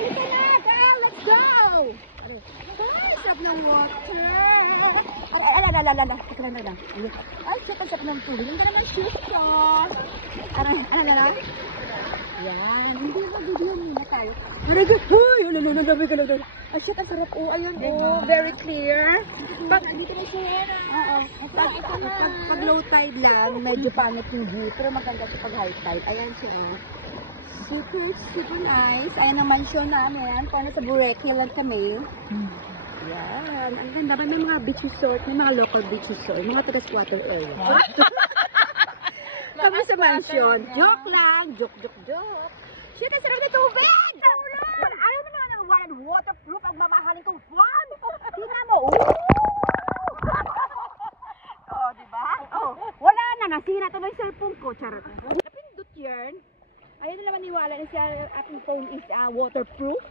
Halika na, girl! Let's go! Ay, sarap ng water. Ala. Teka lang. Ay, sarap ng tubig. Ang naman shoes ko. Ala. Yan. Hindi ako video muna tayo. Uy! Ano. Ay, shit, ang sarap. Oh, ayan. Oh, very clear. Dito na siya. Oo. Pag low tide lang, medyo pangit yung view. Pero maganda siya pag high tide. Ayan siya. Super nice. Ayan ang mansion namin. Parang sa Boracay lang kami. Yan. Ang ganda ba? May mga beach resort. May mga local beach resort. Mga tagas water area. Kami sa mansion. Joke lang. Joke. Shit, ang sarap na tubig! Ayaw na nga ng waterproof ang mamahalin kong phone. Tingnan mo. Oh, diba? Oh, wala na. Nasira to ng cellphone ko. Charot. Napindot yan. Ayaw na naman niwala na siya aking phone is waterproof.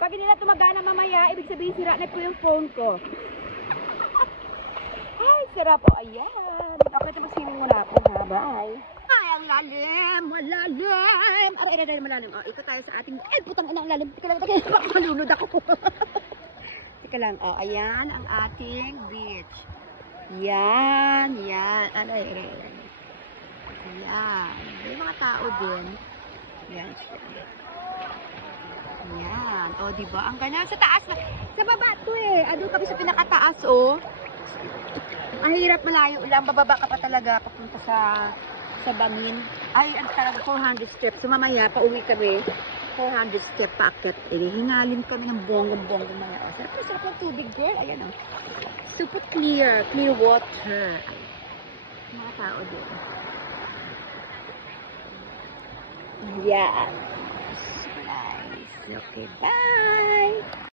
Pag hindi na tumagana mamaya, ibig sabihin sira na po yung phone ko. Ay, sarap po. Ayan. Okay, ito mag-swimming muna ako. Ha, bye. Ay, ang lalim. Malalim. Aray, malalim. Oh, ikot tayo sa ating... Ay, putang ina, ang lalim. Teka lang. Malunod ako. Teka lang. Oh, ayan ang ating beach. Yan. Aray. Ayan. May mga tao din. Yan siya. Yan. O, diba? Ang ganda. Sa taas. Sa baba to eh. Ano kami sa pinakataas, oh. Ang hirap malayo lang. Bababa ka pa talaga papunta sa bangin. Ay, ang talaga 400 steps. So, mamaya, pauwi kami. 400 step paakyat. Hinalin kami ng bonggang mga. Sarap ng tubig, girl. Ayan, oh. Super clear. Clear water. Mga tao din. Yeah. Super nice. Okay, bye.